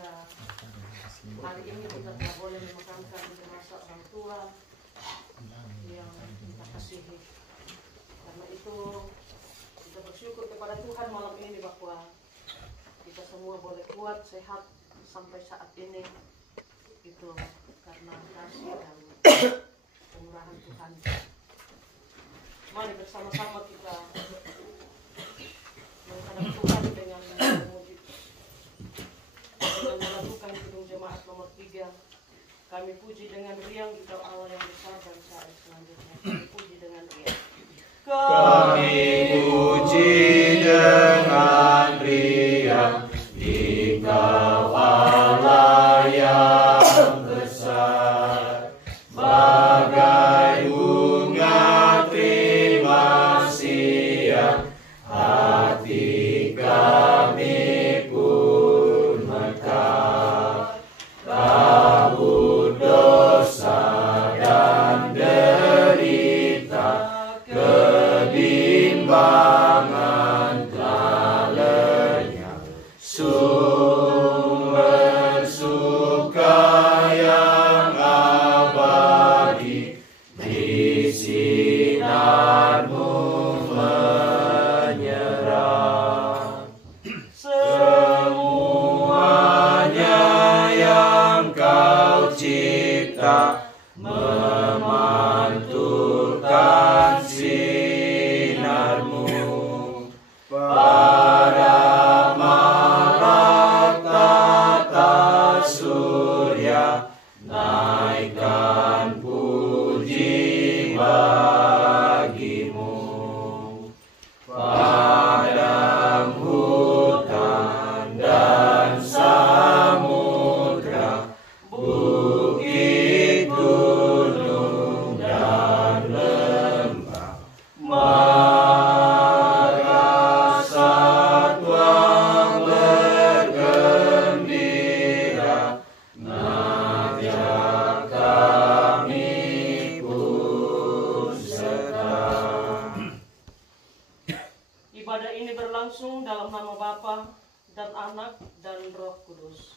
pada hari ini kita tidak boleh memakamkan jenazah orang tua yang kita kasihi. Karena itu kita bersyukur kepada Tuhan malam ini bahwa kita semua boleh kuat, sehat sampai saat ini. Itu karena kasih dan pemurahan Tuhan. Mari bersama-sama kita menghadap Tuhan dengan memuji, dengan melakukan Kidung Jemaat nomor 3. Kami puji dengan riang Engkau Allah yang besar dan syarif selanjutnya. Kami puji dengan riang. Kami puji dengan riang Engkau Allah yang besar, bagai bunga terima siang hati kami pun mekar. Kabut dosa dan derita, kebimbangan telah lenyap, sumber suka yang abadi di sinar-Mu menyerah. Semuanya yang Kau cipta memantulkan sinar-Mu. Para malaikat surya naikkan puji bagi-Mu. Padang hutan dan samudra, bukit, gunung, dan lembah, maka satwa bergembira, ngajak kami pun serta. Ibadah ini berlangsung dalam nama Bapa dan Anak dan Roh Kudus.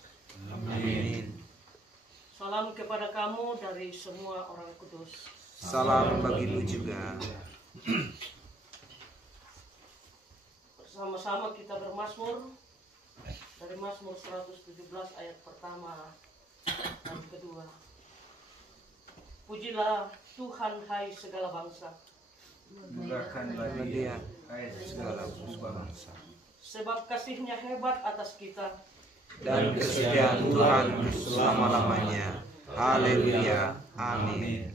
Amin. Salam kepada kamu dari semua orang kudus. Salam bagimu juga. Bersama-sama kita bermazmur dari Mazmur 117 ayat pertama dan kedua. Pujilah Tuhan hai segala bangsa, Murahkanlah Dia hai segala bangsa, sebab kasih-Nya hebat atas kita. dan kesetiaan Tuhan selama-lamanya. Haleluya. Amin.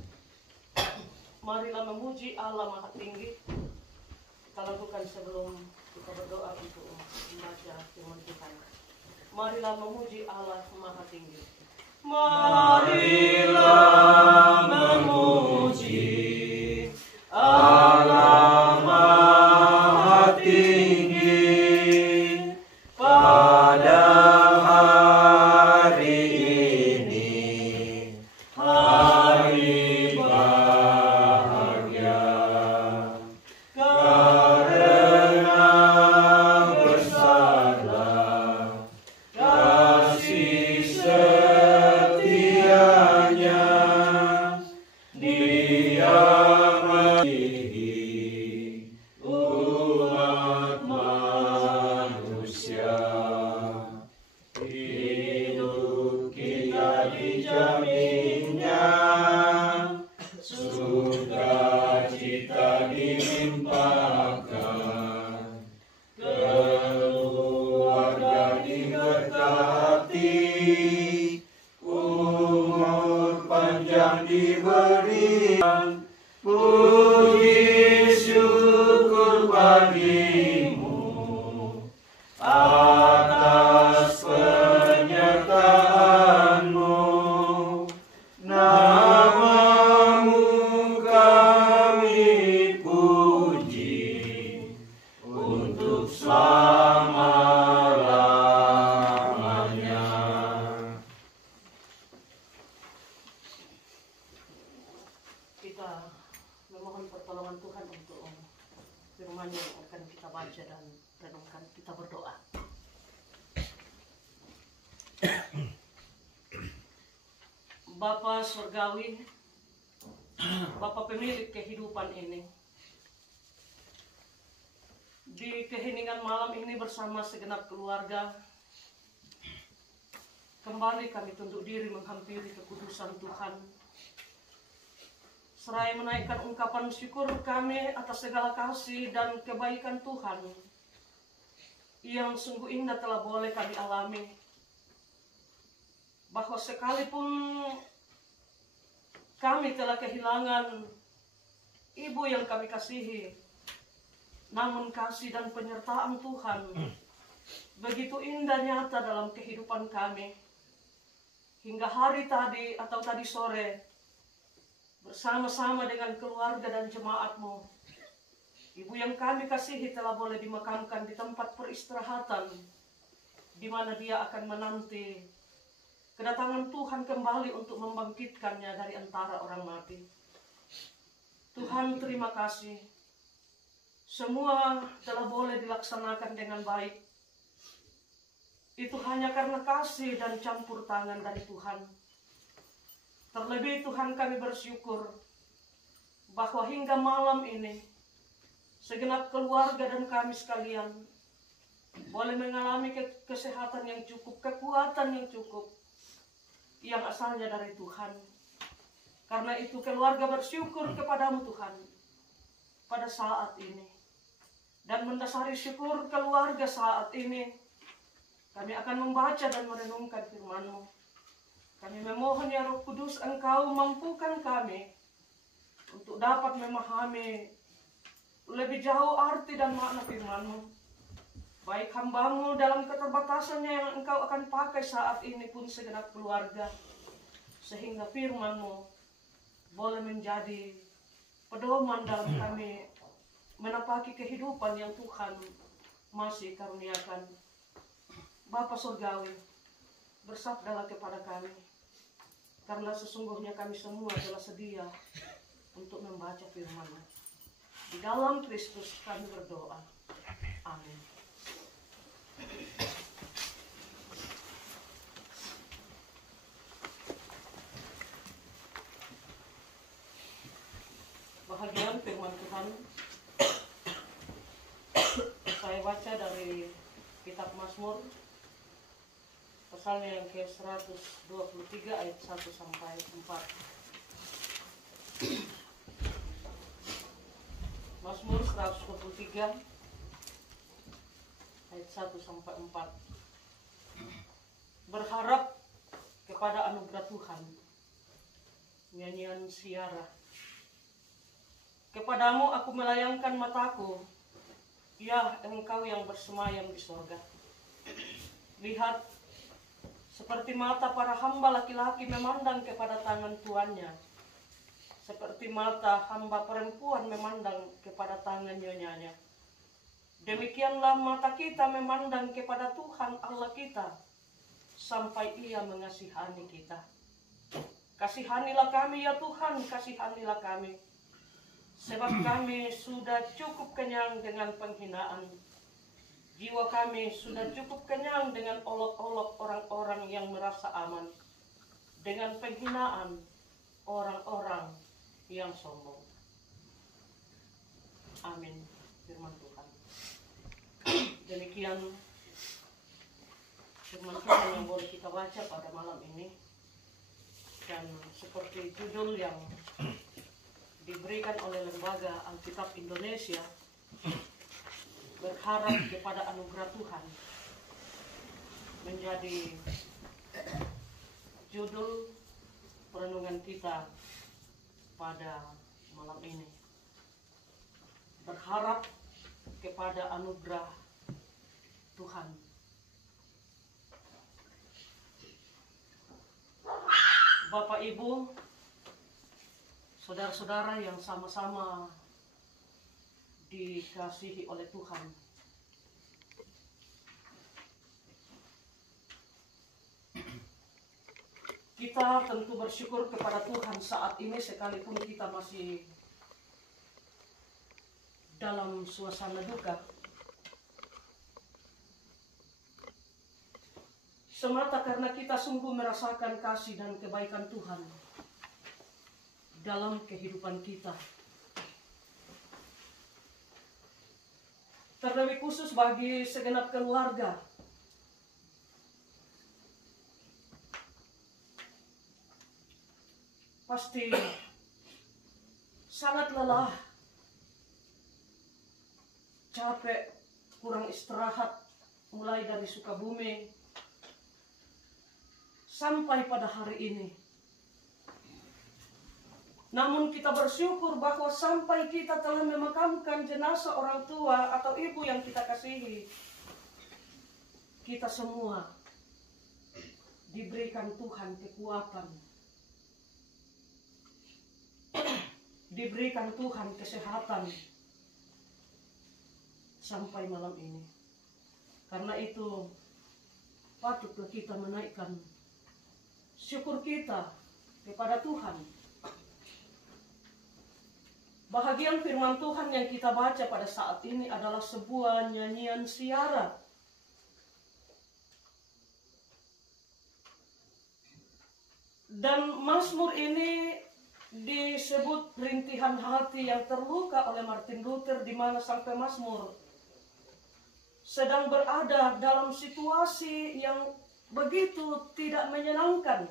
Marilah memuji Allah Maha Tinggi. Kita lakukan sebelum kita berdoa untuk membaca firman Tuhan. Marilah memuji Allah Maha Tinggi. Marilah memuji Allah Maha Tinggi pada hari ini, hari bahagia, karena besarlah kasih setianya. Dia mengasihi umat manusia. Hidup kita dijaminnya, sukacita dilimpahkan, keluarga diberkati, umur panjang diberikan. Puji syukur bagimu atas penyertaan-Mu. Nama-Mu kami puji untuk selama-lamanya. Kita memohon pertolongan Tuhan untuk firman yang akan kita baca dan renungkan. Kita berdoa. Bapa Surgawi, Bapa pemilik kehidupan ini, di keheningan malam ini bersama segenap keluarga, kembali kami tunduk diri menghampiri kekudusan Tuhan, seraya menaikkan ungkapan syukur kami atas segala kasih dan kebaikan Tuhan yang sungguh indah telah boleh kami alami. Bahwa sekalipun kami telah kehilangan ibu yang kami kasihi, namun kasih dan penyertaan Tuhan begitu indah nyata dalam kehidupan kami. Hingga hari tadi atau tadi sore, bersama-sama dengan keluarga dan jemaat-Mu, ibu yang kami kasihi telah boleh dimakamkan di tempat peristirahatan, di mana dia akan menanti kedatangan Tuhan kembali untuk membangkitkannya dari antara orang mati. Tuhan, terima kasih. Semua telah boleh dilaksanakan dengan baik. Itu hanya karena kasih dan campur tangan dari Tuhan. Terlebih Tuhan, kami bersyukur bahwa hingga malam ini segenap keluarga dan kami sekalian boleh mengalami kesehatan yang cukup, kekuatan yang cukup, yang asalnya dari Tuhan. Karena itu keluarga bersyukur kepadamu Tuhan pada saat ini. Dan mendasari syukur keluarga saat ini, kami akan membaca dan merenungkan firman-Mu. Kami memohon ya Roh Kudus, Engkau mampukan kami untuk dapat memahami lebih jauh arti dan makna firman-Mu. Baik hamba-Mu dalam keterbatasannya yang Engkau akan pakai saat ini pun segenap keluarga. Sehingga firman-Mu boleh menjadi pedoman dalam kami menapaki kehidupan yang Tuhan masih karuniakan. Bapa Surgawi, bersabdalah kepada kami, karena sesungguhnya kami semua telah sedia untuk membaca firman-Mu. Di dalam Kristus kami berdoa. Amin. Bahagian firman Tuhan saya baca dari kitab Mazmur pasalnya yang ke-123 ayat 1 sampai 4. Mazmur 123 ayat 1 sampai 4. Berharap kepada anugerah Tuhan. Nyanyian Siara. Kepadamu aku melayangkan mataku, ya Engkau yang bersemayam di sorga. Lihat, seperti mata para hamba laki-laki memandang kepada tangan tuannya, seperti mata hamba perempuan memandang kepada tangan nyonyanya. Demikianlah mata kita memandang kepada Tuhan Allah kita, sampai Ia mengasihani kita. Kasihanilah kami ya Tuhan, kasihanilah kami. Sebab kami sudah cukup kenyang dengan penghinaan. Jiwa kami sudah cukup kenyang dengan olok-olok orang-orang yang merasa aman, dengan penghinaan orang-orang yang sombong. Amin. Firman Tuhan. Demikian firman Tuhan yang boleh kita baca pada malam ini. Dan seperti judul yang diberikan oleh Lembaga Alkitab Indonesia, berharap kepada anugerah Tuhan, menjadi judul perenungan kita pada malam ini. Berharap kepada anugerah Tuhan. Bapak Ibu, saudara-saudara yang sama-sama dikasihi oleh Tuhan. Kita tentu bersyukur kepada Tuhan saat ini sekalipun kita masih dalam suasana duka. semata karena kita sungguh merasakan kasih dan kebaikan Tuhan dalam kehidupan kita. Terlebih khusus bagi segenap keluarga. Pasti sangat lelah, capek, kurang istirahat, mulai dari Sukabumi sampai pada hari ini. Namun kita bersyukur bahwa sampai kita telah memakamkan jenazah orang tua atau ibu yang kita kasihi, kita semua diberikan Tuhan kekuatan, diberikan Tuhan kesehatan sampai malam ini. Karena itu patutlah kita menaikkan syukur kita kepada Tuhan. Bahagian firman Tuhan yang kita baca pada saat ini adalah sebuah nyanyian siara. Dan Mazmur ini disebut rintihan hati yang terluka oleh Martin Luther, di mana sang pemazmur sedang berada dalam situasi yang begitu tidak menyenangkan.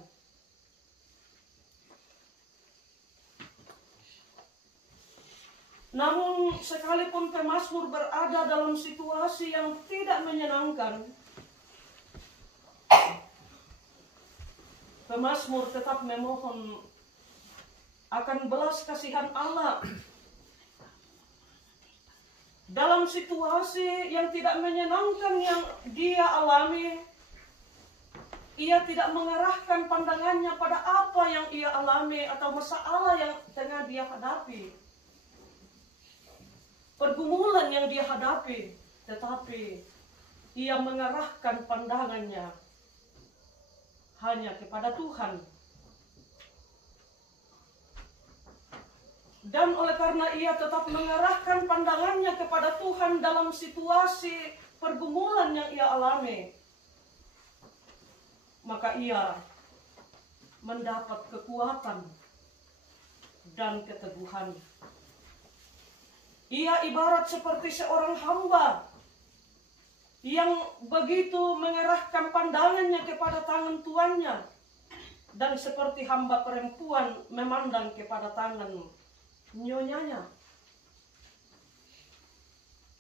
Namun sekalipun pemazmur berada dalam situasi yang tidak menyenangkan, pemazmur tetap memohon akan belas kasihan Allah. Dalam situasi yang tidak menyenangkan yang dia alami, ia tidak mengarahkan pandangannya pada apa yang ia alami atau masalah yang tengah dia hadapi, pergumulan yang dia hadapi, tetapi ia mengarahkan pandangannya hanya kepada Tuhan. Dan oleh karena ia tetap mengarahkan pandangannya kepada Tuhan dalam situasi pergumulan yang ia alami, maka ia mendapat kekuatan dan keteguhan. Ia ibarat seperti seorang hamba yang begitu mengarahkan pandangannya kepada tangan tuannya, dan seperti hamba perempuan memandang kepada tangan nyonyanya.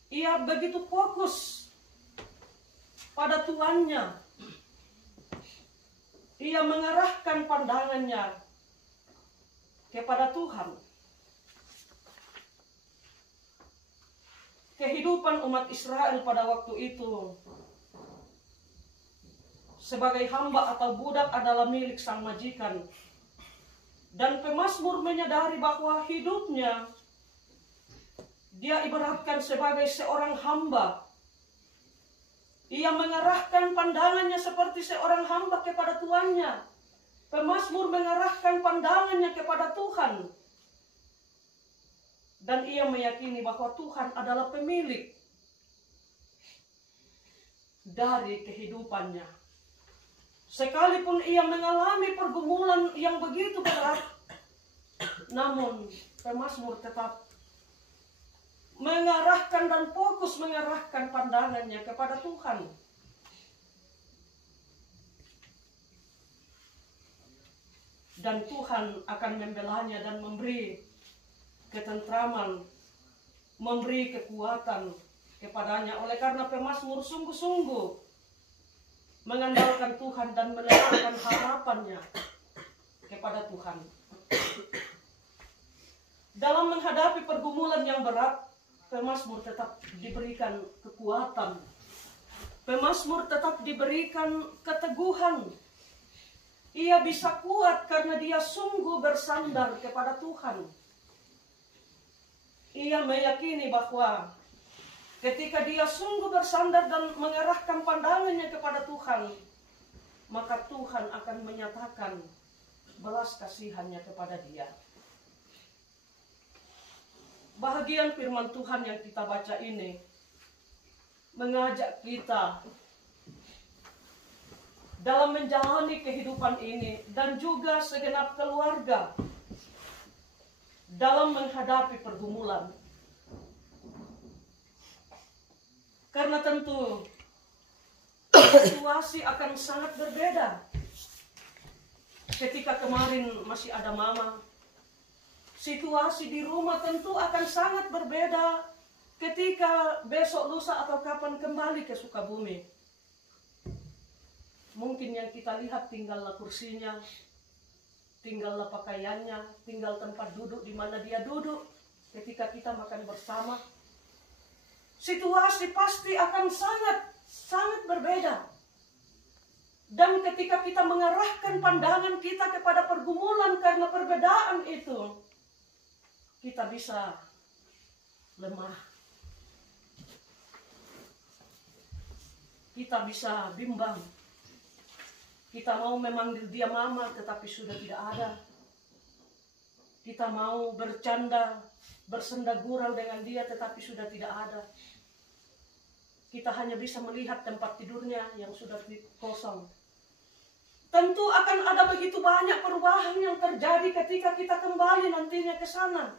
Ia begitu fokus pada tuannya. Ia mengarahkan pandangannya kepada Tuhan. Kehidupan umat Israel pada waktu itu sebagai hamba atau budak adalah milik sang majikan. Dan pemazmur menyadari bahwa hidupnya dia ibaratkan sebagai seorang hamba. Ia mengarahkan pandangannya seperti seorang hamba kepada tuannya. Pemazmur mengarahkan pandangannya kepada Tuhan. Dan ia meyakini bahwa Tuhan adalah pemilik dari kehidupannya. Sekalipun ia mengalami pergumulan yang begitu berat, namun pemazmur tetap mengarahkan dan fokus mengarahkan pandangannya kepada Tuhan. Dan Tuhan akan membelanya dan memberi ketentraman, memberi kekuatan kepadanya. Oleh karena pemazmur sungguh-sungguh mengandalkan Tuhan dan meletakkan harapannya kepada Tuhan. Dalam menghadapi pergumulan yang berat, pemazmur tetap diberikan kekuatan. Pemazmur tetap diberikan keteguhan. Ia bisa kuat karena dia sungguh bersandar kepada Tuhan. Ia meyakini bahwa ketika dia sungguh bersandar dan mengarahkan pandangannya kepada Tuhan, maka Tuhan akan menyatakan belas kasihannya kepada dia. Bahagian firman Tuhan yang kita baca ini mengajak kita dalam menjalani kehidupan ini, dan juga segenap keluarga dalam menghadapi pergumulan. Karena tentu situasi akan sangat berbeda. Ketika kemarin masih ada mama, situasi di rumah tentu akan sangat berbeda ketika besok lusa atau kapan kembali ke Sukabumi. Mungkin yang kita lihat tinggallah kursinya, tinggallah pakaiannya, tinggal tempat duduk di mana dia duduk ketika kita makan bersama. Situasi pasti akan sangat berbeda. Dan ketika kita mengarahkan pandangan kita kepada pergumulan karena perbedaan itu, kita bisa lemah. Kita bisa bimbang. Kita mau memanggil dia mama tetapi sudah tidak ada. Kita mau bercanda, bersenda gurau dengan dia tetapi sudah tidak ada. Kita hanya bisa melihat tempat tidurnya yang sudah kosong. Tentu akan ada begitu banyak perubahan yang terjadi ketika kita kembali nantinya ke sana.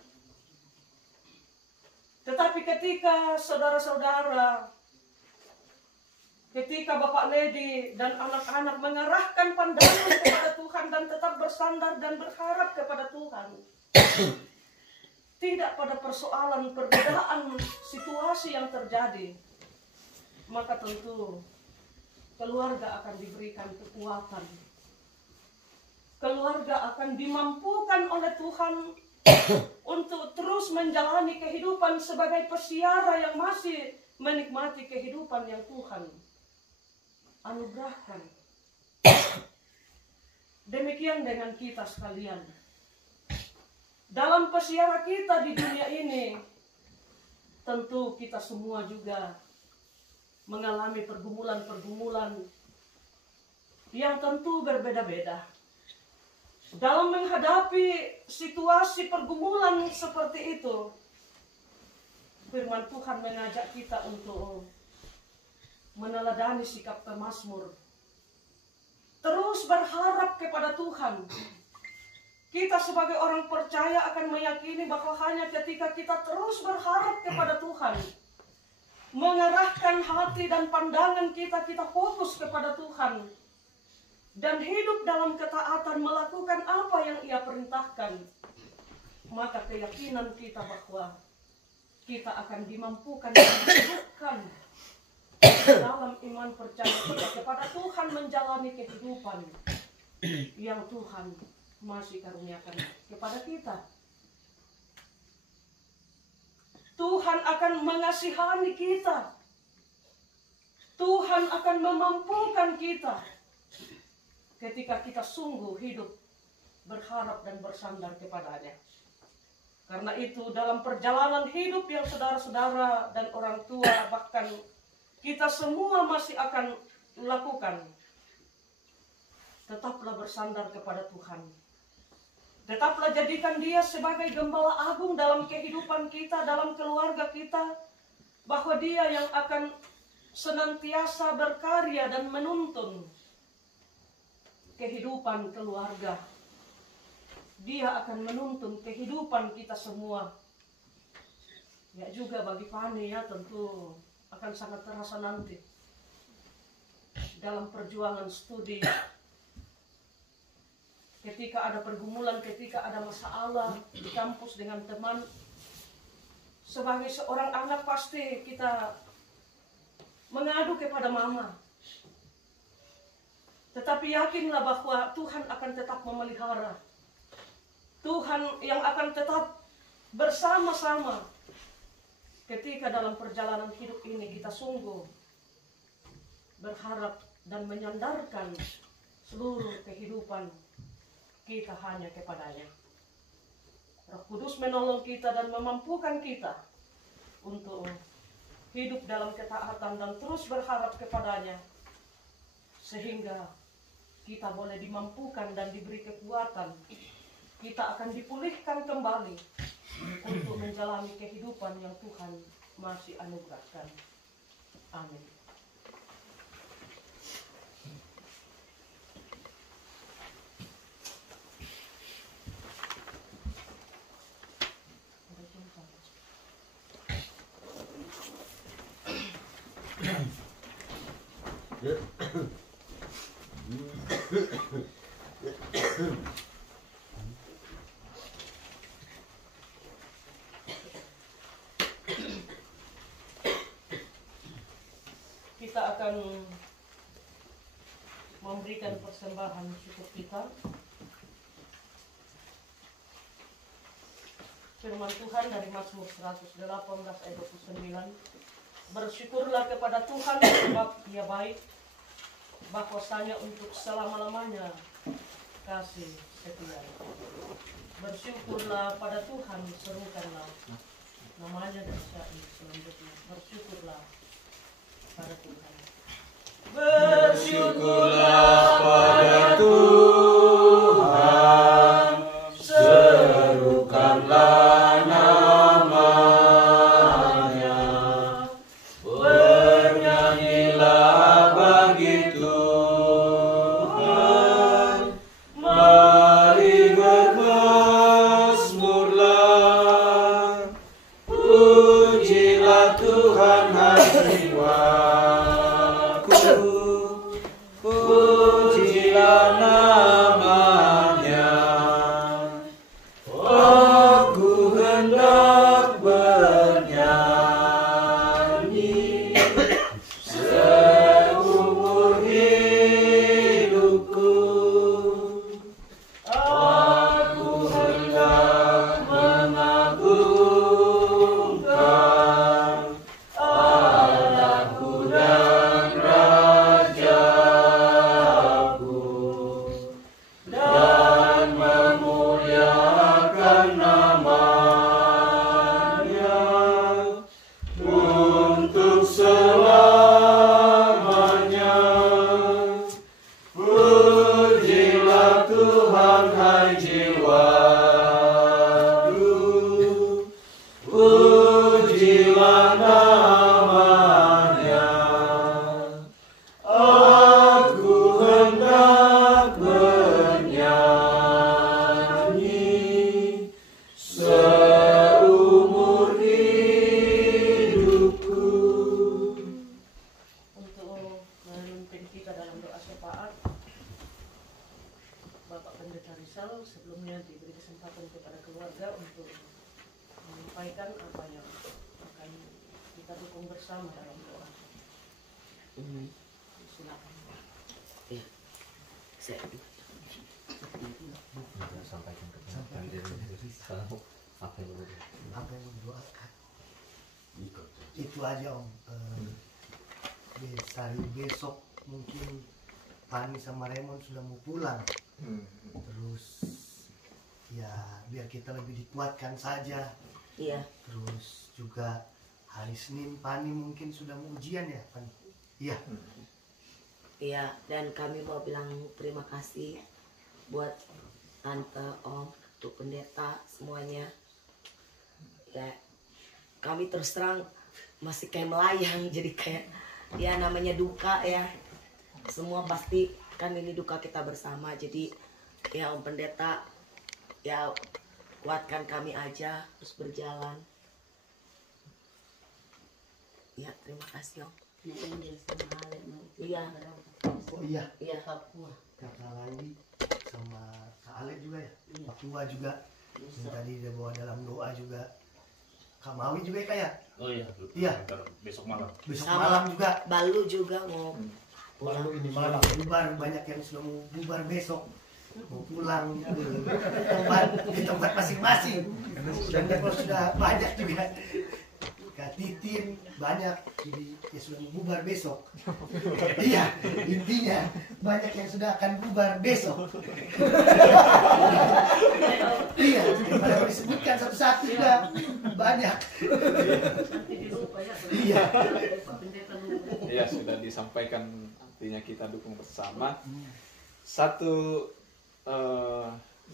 Tetapi ketika saudara-saudara, ketika Bapak Ledi dan anak-anak mengarahkan pandangan kepada Tuhan dan tetap bersandar dan berharap kepada Tuhan, tidak pada persoalan perbedaan situasi yang terjadi, maka tentu keluarga akan diberikan kekuatan. Keluarga akan dimampukan oleh Tuhan untuk terus menjalani kehidupan sebagai pesiara yang masih menikmati kehidupan yang Tuhan anugerahkan. Demikian dengan kita sekalian. Dalam pesiara kita di dunia ini, tentu kita semua juga mengalami pergumulan-pergumulan yang tentu berbeda-beda. Dalam menghadapi situasi pergumulan seperti itu, firman Tuhan mengajak kita untuk meneladani sikap pemazmur. Terus berharap kepada Tuhan. Kita sebagai orang percaya akan meyakini bahwa hanya ketika kita terus berharap kepada Tuhan, mengarahkan hati dan pandangan kita fokus kepada Tuhan, dan hidup dalam ketaatan melakukan apa yang Ia perintahkan, maka keyakinan kita bahwa kita akan dimampukan dan dihidupkan dalam iman percaya kita kepada Tuhan menjalani kehidupan yang Tuhan masih karuniakan kepada kita. Tuhan akan mengasihani kita. Tuhan akan memampukan kita ketika kita sungguh hidup berharap dan bersandar kepada-Nya. Karena itu dalam perjalanan hidup yang saudara-saudara dan orang tua bahkan kita semua masih akan lakukan, tetaplah bersandar kepada Tuhan. Tetaplah jadikan Dia sebagai gembala agung dalam kehidupan kita, dalam keluarga kita, bahwa Dia yang akan senantiasa berkarya dan menuntun kehidupan keluarga. Dia akan menuntun kehidupan kita semua. Ya juga bagi Fani ya tentu akan sangat terasa nanti dalam perjuangan studi. Ketika ada pergumulan, ketika ada masalah di kampus dengan teman, sebagai seorang anak pasti kita mengadu kepada mama. Tetapi yakinlah bahwa Tuhan akan tetap memelihara. Tuhan yang akan tetap bersama-sama ketika dalam perjalanan hidup ini kita sungguh berharap dan menyandarkan seluruh kehidupan kita hanya kepada-Nya. Roh Kudus menolong kita dan memampukan kita untuk hidup dalam ketaatan dan terus berharap kepada-Nya, sehingga kita boleh dimampukan dan diberi kekuatan. Kita akan dipulihkan kembali untuk menjalani kehidupan yang Tuhan masih anugerahkan. Amin. Kita akan memberikan persembahan syukur kita. Firman Tuhan dari Mazmur 118 ayat 29. Bersyukurlah kepada Tuhan sebab Dia baik, bahwasanya untuk selama-lamanya kasih setia. Bersyukurlah pada Tuhan, serukanlah namanya dan syair selanjutnya. Bersyukurlah pada Tuhan. Bersyukurlah pada Tuhan, serukanlah namanya, bernyanyilah bagi Tuhan, mari bermazmurlah, pujilah Tuhan hai jiwaku. Pujilah namanya, aku hendak bernyanyi seumur hidupku. Aku hendak mengagungkan Allahku dan dan memuliakan namanya untuk selamanya. Pujilah Tuhan hai jiwaku, pujilah namanya, aku hendak bernyanyi seumur hidupku. Untuk memimpin kita dalam doa syafaat, Bapak Pendeta Rizal sebelumnya diberi kesempatan kepada keluarga untuk menyampaikan apa yang akan kita dukung bersama dalam doa. Silakan. Sampaikan ke apa yang mau didoakan itu aja Om. Hari besok mungkin Pani sama Raymond sudah mau pulang, terus ya biar kita lebih dikuatkan saja. Iya. Terus juga hari Senin Pani mungkin sudah mau ujian ya Pani? Iya. Iya, dan kami mau bilang terima kasih buat Tante, Om, untuk pendeta semuanya. Ya, kami terus terang masih kayak melayang, jadi kayak ya namanya duka ya. Semua pasti kan ini duka kita bersama. Jadi ya Om Pendeta, ya kuatkan kami aja terus berjalan. Ya, terima kasih Om. Iya. Oh iya, Iya. Kakak Lali sama Kak Ale juga ya, Papua juga yang tadi dia bawa dalam doa juga. Kak Mawi juga ya Kak ya? Oh iya. Iya. Besok malam. Besok Sama malam juga. Balu juga mau pulang. Lalu ini malam bubar, banyak yang sudah mau bubar besok, mau pulang di tempat masing-masing. Dan kalau sudah banyak juga Kak Titin banyak, jadi ya sudah mau bubar besok. Iya, intinya banyak yang sudah akan bubar besok. Iya, pada disebutkan satu-satu juga banyak. Iya. Ya sudah disampaikan, artinya kita dukung bersama. Satu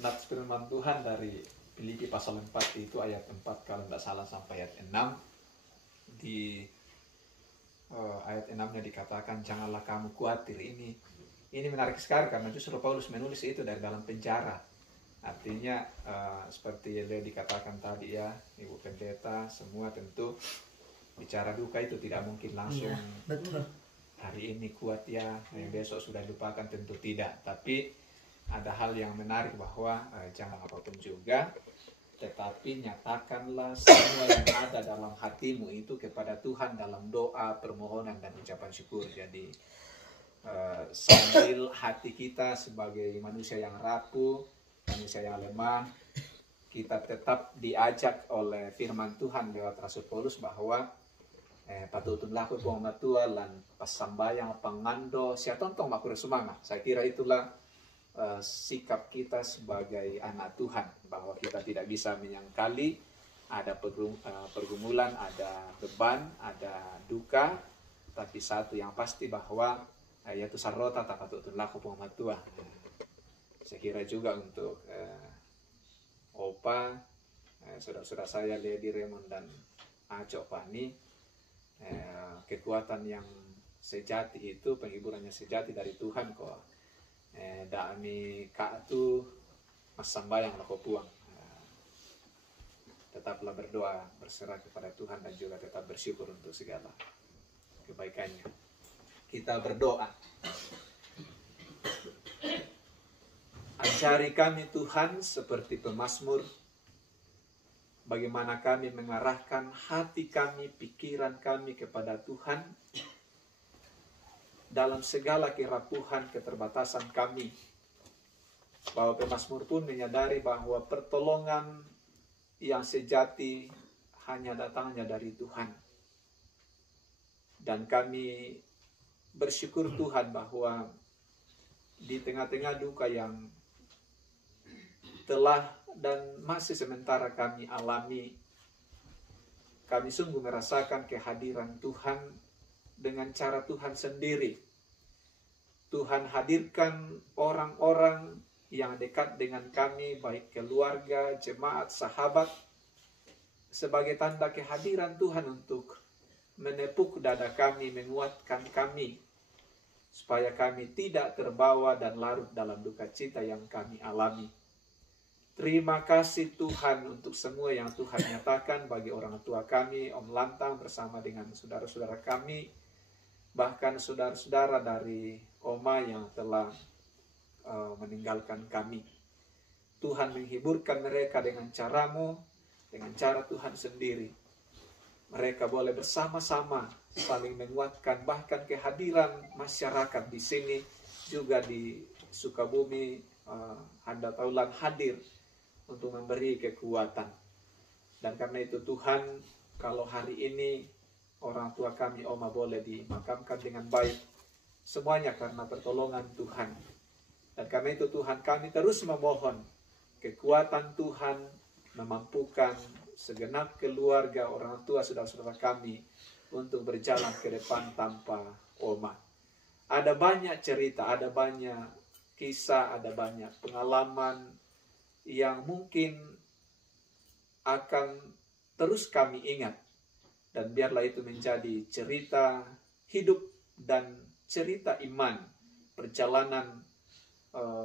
nats firman Tuhan dari Filipi pasal 4 itu ayat 4 kalau tidak salah sampai ayat 6. Di ayat 6-nya dikatakan janganlah kamu khawatir. Ini menarik sekali karena justru Paulus menulis itu dari dalam penjara. Artinya seperti yang dikatakan tadi ya Ibu Pendeta, semua tentu bicara duka itu tidak mungkin langsung Iya, betul. hari ini kuat ya, besok sudah lupakan, tentu tidak. Tapi ada hal yang menarik bahwa jangan apapun juga, tetapi nyatakanlah semua yang ada dalam hatimu itu kepada Tuhan dalam doa, permohonan, dan ucapan syukur. Jadi sambil hati kita sebagai manusia yang rapuh, manusia yang lemah, kita tetap diajak oleh firman Tuhan lewat Rasul Paulus bahwa patutun laku buang matua lan pasambayang pangando siya tontong makure sumanga. Saya kira itulah sikap kita sebagai anak Tuhan, bahwa kita tidak bisa menyangkali ada pergumulan, ada beban, ada duka, tapi satu yang pasti bahwa yaitu sarota tak patutun laku buang matua. Saya kira juga untuk Opa, saudara-saudara saya Lady, Raymond, dan Acok Pani, kekuatan yang sejati itu, penghiburannya sejati dari Tuhan kok. Dami kak tu masambayang lako puang. Tetaplah berdoa, berserah kepada Tuhan, dan juga tetap bersyukur untuk segala kebaikannya. Kita berdoa. Ajari kami Tuhan seperti pemazmur, bagaimana kami mengarahkan hati kami, pikiran kami kepada Tuhan dalam segala kerapuhan, keterbatasan kami. Bahwa pemazmur pun menyadari bahwa pertolongan yang sejati hanya datangnya dari Tuhan. Dan kami bersyukur Tuhan bahwa di tengah-tengah duka yang telah dan masih sementara kami alami, kami sungguh merasakan kehadiran Tuhan dengan cara Tuhan sendiri. Tuhan hadirkan orang-orang yang dekat dengan kami, baik keluarga, jemaat, sahabat, sebagai tanda kehadiran Tuhan untuk menepuk dada kami, menguatkan kami, supaya kami tidak terbawa dan larut dalam duka cita yang kami alami. Terima kasih Tuhan untuk semua yang Tuhan nyatakan bagi orang tua kami, Om Lantang bersama dengan saudara-saudara kami, bahkan saudara-saudara dari Oma yang telah meninggalkan kami. Tuhan menghiburkan mereka dengan caramu, dengan cara Tuhan sendiri. Mereka boleh bersama-sama saling menguatkan, bahkan kehadiran masyarakat di sini juga di Sukabumi, Handap-Aulan hadir untuk memberi kekuatan. Dan karena itu Tuhan, kalau hari ini orang tua kami Oma boleh dimakamkan dengan baik, semuanya karena pertolongan Tuhan. Dan karena itu Tuhan, kami terus memohon kekuatan Tuhan memampukan segenap keluarga, orang tua, saudara-saudara kami untuk berjalan ke depan tanpa Oma. Ada banyak cerita, ada banyak kisah, ada banyak pengalaman yang mungkin akan terus kami ingat. Dan biarlah itu menjadi cerita hidup dan cerita iman, perjalanan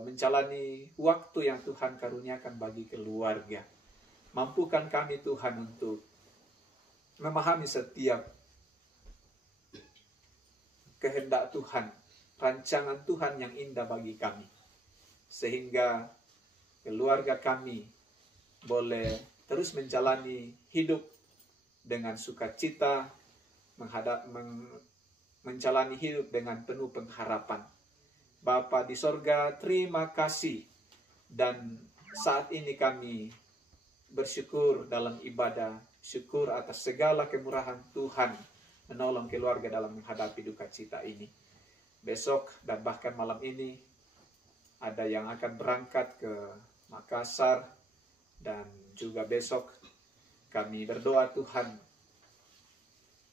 menjalani waktu yang Tuhan karuniakan bagi keluarga. Mampukan kami Tuhan untuk memahami setiap kehendak Tuhan, rancangan Tuhan yang indah bagi kami, sehingga keluarga kami boleh terus menjalani hidup dengan sukacita, menjalani hidup dengan penuh pengharapan. Bapa di sorga, terima kasih. Dan saat ini kami bersyukur dalam ibadah, syukur atas segala kemurahan Tuhan menolong keluarga dalam menghadapi duka cita ini. Besok dan bahkan malam ini ada yang akan berangkat ke Makassar, dan juga besok kami berdoa Tuhan,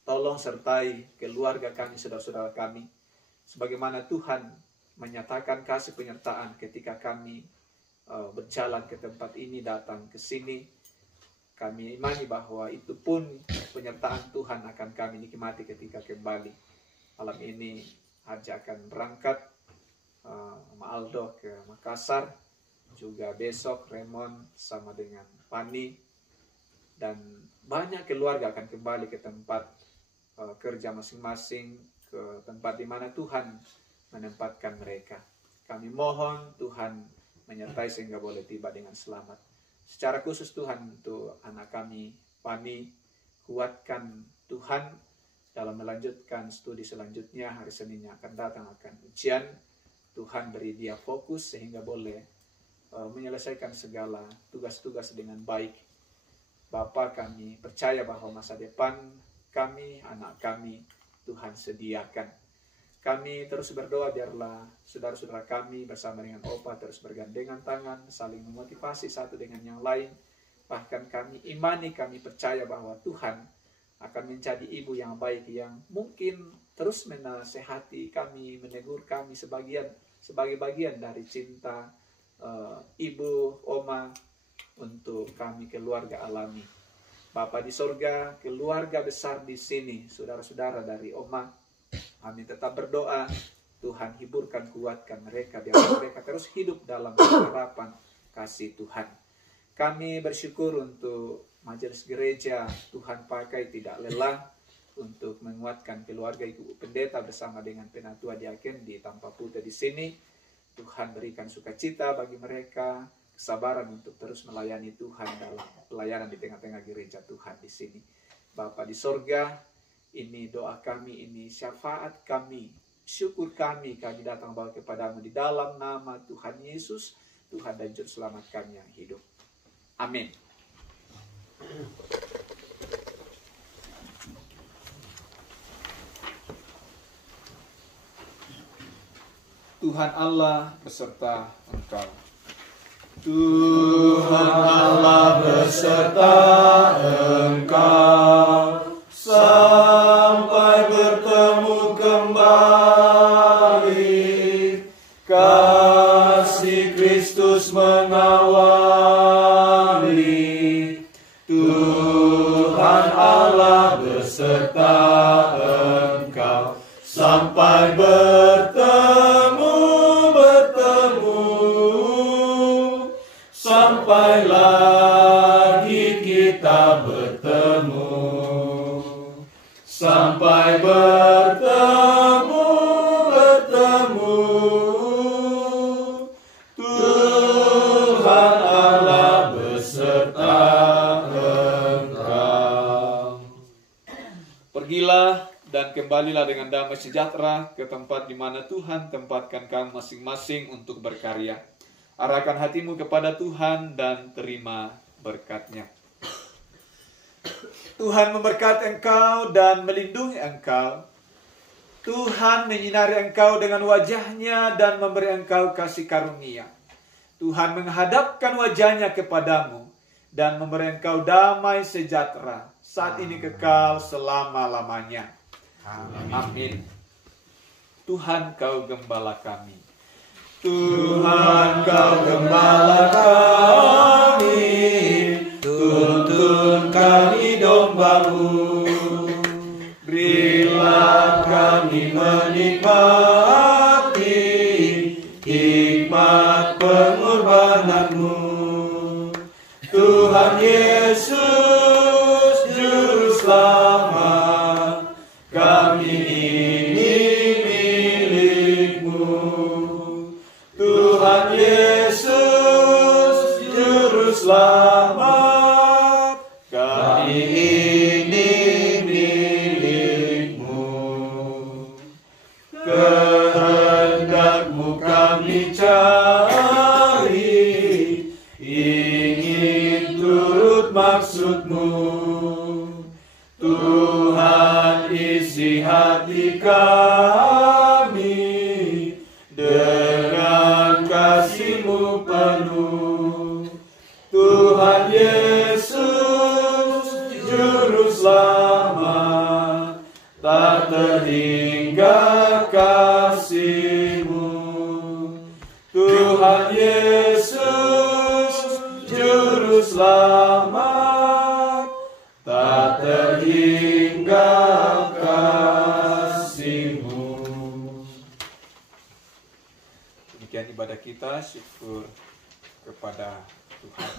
tolong sertai keluarga kami, saudara-saudara kami, sebagaimana Tuhan menyatakan kasih penyertaan ketika kami berjalan ke tempat ini, datang ke sini. Kami imani bahwa itu pun penyertaan Tuhan akan kami nikmati ketika kembali. Malam ini Haji akan berangkat, Aldo ke Makassar, juga besok Raymond sama dengan Pani, dan banyak keluarga akan kembali ke tempat kerja masing-masing, ke tempat di mana Tuhan menempatkan mereka. Kami mohon Tuhan menyertai sehingga boleh tiba dengan selamat. Secara khusus Tuhan untuk anak kami, Pani, kuatkan Tuhan dalam melanjutkan studi selanjutnya. Hari Senin yang akan datang akan ujian. Tuhan beri dia fokus sehingga boleh menyelesaikan segala tugas-tugas dengan baik. Bapa, kami percaya bahwa masa depan kami, anak kami, Tuhan sediakan. Kami terus berdoa biarlah saudara-saudara kami bersama dengan Opa terus bergandengan tangan, saling memotivasi satu dengan yang lain. Bahkan kami imani, kami percaya bahwa Tuhan akan menjadi ibu yang baik, yang mungkin terus menasehati kami, menegur kami sebagai bagian dari cinta ibu, oma untuk kami keluarga alami. Bapa di sorga, keluarga besar di sini, saudara-saudara dari oma, kami tetap berdoa, Tuhan hiburkan, kuatkan mereka, biar mereka terus hidup dalam harapan kasih Tuhan. Kami bersyukur untuk majelis gereja, Tuhan pakai tidak lelah untuk menguatkan keluarga Ibu Pendeta bersama dengan Penatua Diaken di Tampa Putih di sini. Tuhan berikan sukacita bagi mereka, kesabaran untuk terus melayani Tuhan dalam pelayanan di tengah-tengah gereja Tuhan di sini. Bapa di sorga, ini doa kami, ini syafaat kami, syukur kami datang bawa kepadamu di dalam nama Tuhan Yesus, Tuhan dan Juru Selamat kami yang hidup. Amin. Tuhan Allah beserta engkau. Tuhan Allah beserta engkau, sampai bertemu kembali. Kasih Kristus mengawali. Tuhan Allah beserta engkau, sampai sampai lagi kita bertemu, sampai bertemu. Tuhan Allah beserta engkau. Pergilah dan kembalilah dengan damai sejahtera ke tempat di mana Tuhan tempatkan kamu masing-masing untuk berkarya. Arahkan hatimu kepada Tuhan dan terima berkat-Nya. Tuhan memberkati engkau dan melindungi engkau. Tuhan menyinari engkau dengan wajah-Nya dan memberi engkau kasih karunia. Tuhan menghadapkan wajah-Nya kepadamu dan memberi engkau damai sejahtera saat ini kekal selama-lamanya. Amin. Tuhan kau gembala kami. Tuhan kau gembala kami, tuntun kami domba-Mu. Berilah kami menikmati hikmat pengorbanan-Mu. Tuhan Yesus Juru Selamat, kami ini milik-Mu. Tuhan Yesus Juru Selamat, kami ini milik-Mu. Kehendak-Mu kami cari, ingin turut maksud-Mu. Tuhan isi hati kami dengan kasih-Mu penuh. Tuhan Yesus Juru Selamat, tak terhingga kasih-Mu. Tuhan Yesus Juru Selamat, tak terhingga kasih-Mu. Demikian ibadah kita, syukur kepada Tuhan.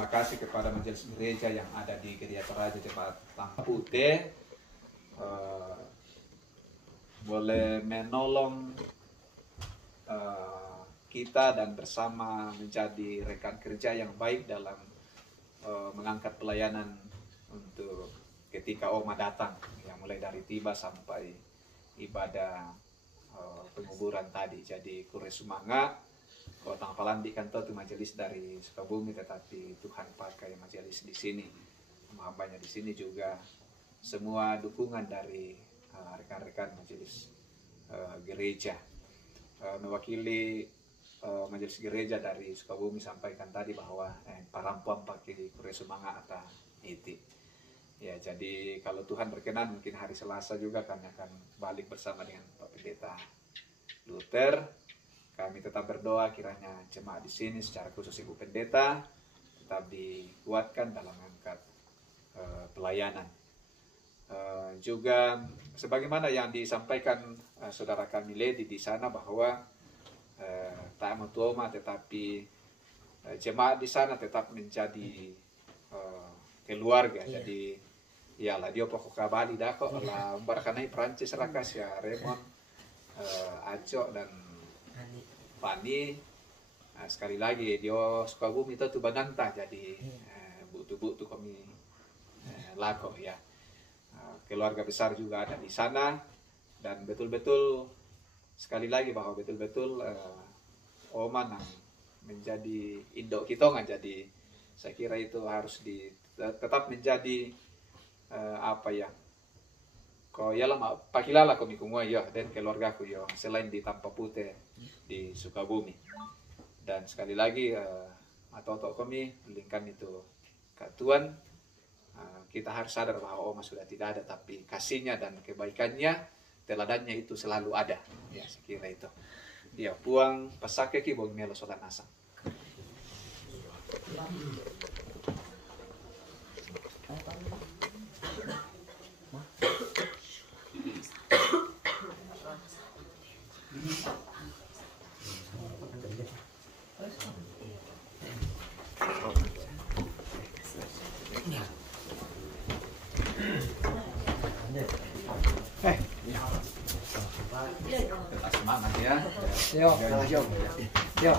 terima kasih kepada majelis gereja yang ada di Gereja Toraja Jemaat Tangka Putih, boleh menolong kita dan bersama menjadi rekan kerja yang baik dalam mengangkat pelayanan untuk ketika Oma datang, yang mulai dari tiba sampai ibadah penguburan tadi. Jadi kure semangat, kalau Tangpalandi kan tahu majelis dari Sukabumi, tetapi Tuhan pakai majelis di sini, hambanya di sini juga semua dukungan dari rekan-rekan majelis gereja. Mewakili majelis gereja dari Sukabumi sampaikan tadi bahwa parampuan pakai kure semangat atau iti. Ya, jadi kalau Tuhan berkenan mungkin hari Selasa juga kami akan balik bersama dengan Pak Pendeta Luther. Kami tetap berdoa kiranya jemaat di sini secara khusus Ibu Pendeta tetap dikuatkan dalam mengangkat pelayanan. Juga sebagaimana yang disampaikan saudara kami Lady di sana bahwa tak mutuoma tetapi jemaat di sana tetap menjadi keluarga. Jadi iyalah dia pokok kabali dah kok lah barakanai Prancis rakas ya Raymond, Aco dan Pani. Sekali lagi dia Sukabumi itu tuh Bananta, jadi butuh kami lako ya. Keluarga besar juga ada di sana, dan betul-betul sekali lagi bahwa betul-betul Oma nang menjadi indok kita nggak. Jadi saya kira itu harus tetap menjadi apa ya, kau ya lama pakilala kami kumua ya dan keluargaku ya selain di Tampa Putih di Sukabumi. Dan sekali lagi atau kami belikan itu ke Tuhan, kita harus sadar bahwa Oma sudah tidak ada, tapi kasihnya dan kebaikannya, teladannya itu selalu ada. Ya, saya kira itu. Ya, puang pasake ki bong melo solan asang. Tetap semangat ya. Yo. Iya.